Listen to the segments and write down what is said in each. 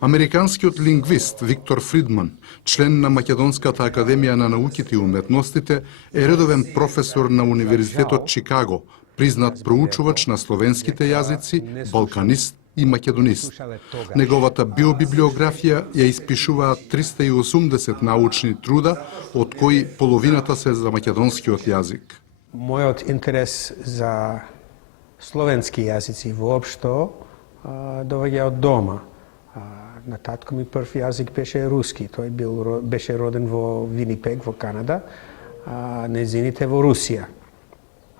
Американскиот лингвист Виктор Фридман, член на Македонската академија на науките и уметностите, е редовен професор на Универзитетот Чикаго, признат проучувач на словенските јазици, балканист и македонист. Неговата биобиблиографија ја испишуваат 380 научни труда, од кои половината се за македонскиот јазик. Мојот интерес за словенски јазици воопшто доаѓа од дома. На татко ми прв јазик беше руски. Тој беше роден во Винипег, во Канада, а незините во Русија.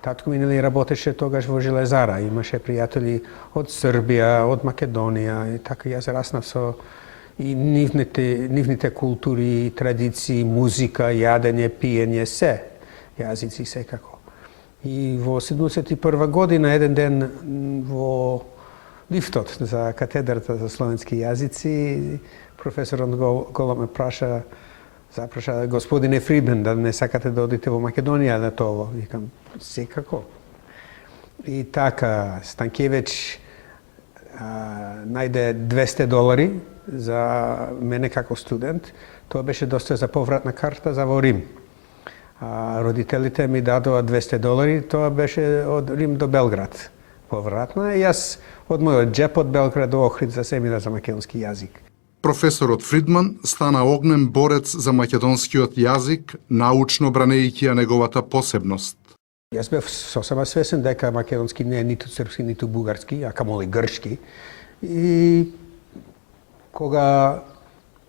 Татко ми работеше тогаш во железара, имаше пријатели од Србија, од Македонија, и така јас раснав со и нивните култури, традиции, музика, јадење, пиење, се јазици секако. И во 71 година еден ден во лифтот за катедрата за словенски јазици, професорот Голо ме запраша господине Фридман, да не сакате да одите во Македонија на тоа. Викам, секако. И така, Станкевич најде $200 за мене како студент. Тоа беше доста за повратна карта за во Рим. Родителите ми дадоа $200, тоа беше од Рим до Белград. Повратна, и јас од мојот джеп од Белград до Охрид за семинар за македонски јазик. Професорот Фридман стана огнен борец за македонскиот јазик, научно бранејќи ја неговата посебност. Јас бев сосема свесен дека македонски не е ниту српски, ниту бугарски, а камоли грчки. И кога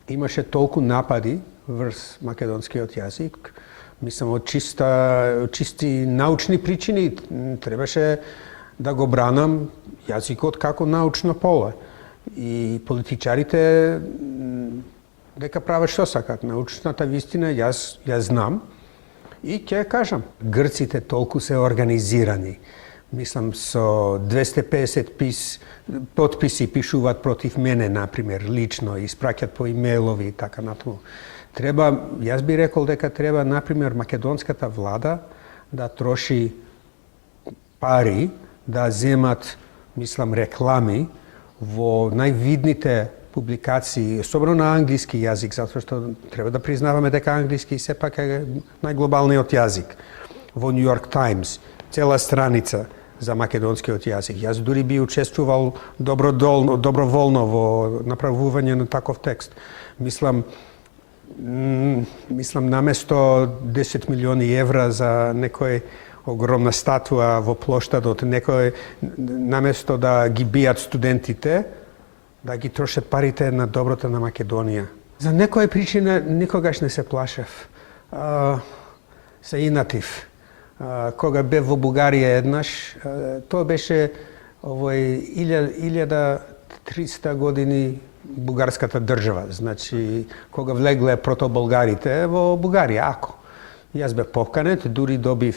имаше толку напади врз македонскиот јазик, мислам од чисти научни причини требаше да го бранам јазикот како научно поле. И политичарите дека прават што сакат. Научната вистина јас знам и ќе кажам. Грците толку се организирани. Мислам со 250 потписи пишуваат против мене, например, лично, и испраќат по имејлови и така натаму. Јас би рекол дека треба, например, македонската влада да троши пари, да земат, мислам, реклами во највидните публикации, особено на англиски јазик, затоа што треба да признаваме дека англиски сепак е најглобалниот јазик. Во New York Times, цела страница за македонскиот јазик. Јас дури би учествувал доброволно во направување на таков текст. Мислам наместо 10 милиони евра за некој огромна статуа во плоштадот, некој наместо да ги бијат студентите, да ги трошат парите на доброто на Македонија. За некоја причина никогаш не се плашев. Се инатив. Кога бев во Бугарија еднаш, тоа беше 1300 години бугарската држава. Значи, кога влегле протоболгарите во Бугарија, ако. Јас бев поканет, дури добив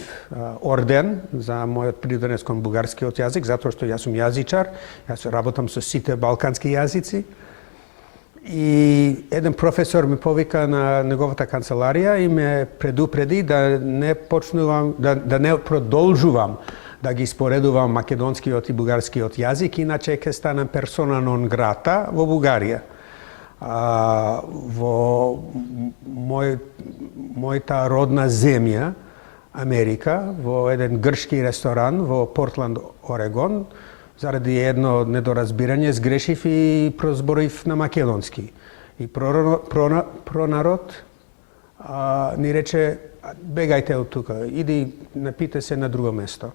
орден за мојот придонес кон бугарскиот јазик, затоа што јас сум јазичар, јас работам со сите балкански јазици. И еден професор ме повика на неговата канцеларија и ме предупреди да не продолжувам да ги споредувам македонскиот и бугарскиот јазик, иначе ќе станам персона нон грата во Бугарија. Во мојата родна земја, Америка, во еден грчки ресторан во Портланд, Орегон, заради едно недоразбирање сгрешив и прозборив на македонски. И пронарод ни рече, бегајте од тука, иди напите се на друго место.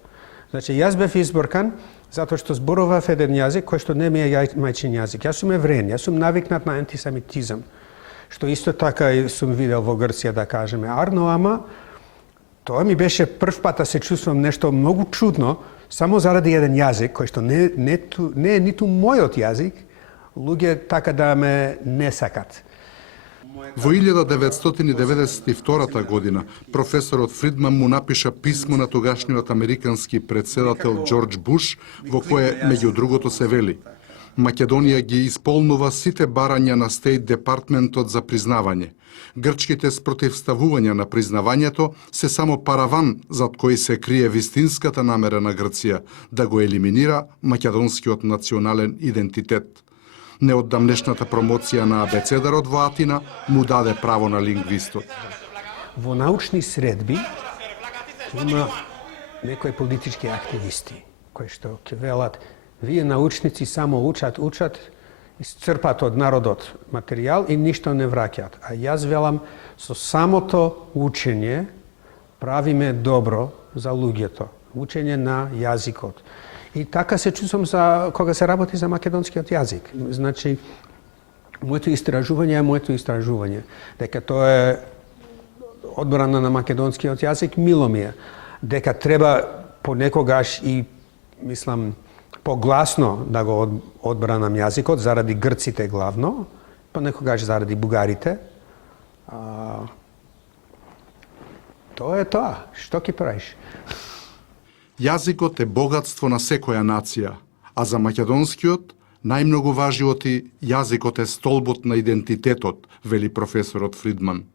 Значи, јас бев изборкан затоа што зборував еден јазик кој што не ми е мајчин јазик. Јас сум евреин, јас сум навикнат на антисемитизам, што исто така и сум видел во Грција, да кажеме. Ама тоа ми беше прв пат да се чувствувам нешто многу чудно, само заради еден јазик кој што не е ниту мојот јазик, луѓе така да ме не сакат. Во 1992 година професорот Фридман му напиша писмо на тогашниот американски претседател Џорџ Буш, во кое меѓу другото се вели: Македонија ги исполнува сите барања на Стејт Департментот за признавање. Грчките спротивставувања на признавањето се само параван зад кој се крие вистинската намера на Грција да го елиминира македонскиот национален идентитет. Неодамнешната промоција на абецедарот во Атина му даде право на лингвистот. Во научни средби има некои политички активисти кои што ќе велат вие научници само учат, исцрпат од народот материјал и ништо не враќаат. А јас велам со самото учење правиме добро за луѓето, учење на јазикот. И така се чувствам за кога се работи за македонскиот јазик. Значи, моето истражување, дека тоа е одбрана на македонскиот јазик, мило ми е. Дека треба понекогаш и, мислам, погласно да го одбранам јазикот, заради грците главно, понекогаш заради бугарите. Тоа е тоа. Што ќе правиш? Јазикот е богатство на секоја нација, а за македонскиот најмногу важи оти јазикот е столбот на идентитетот, вели професорот Фридман.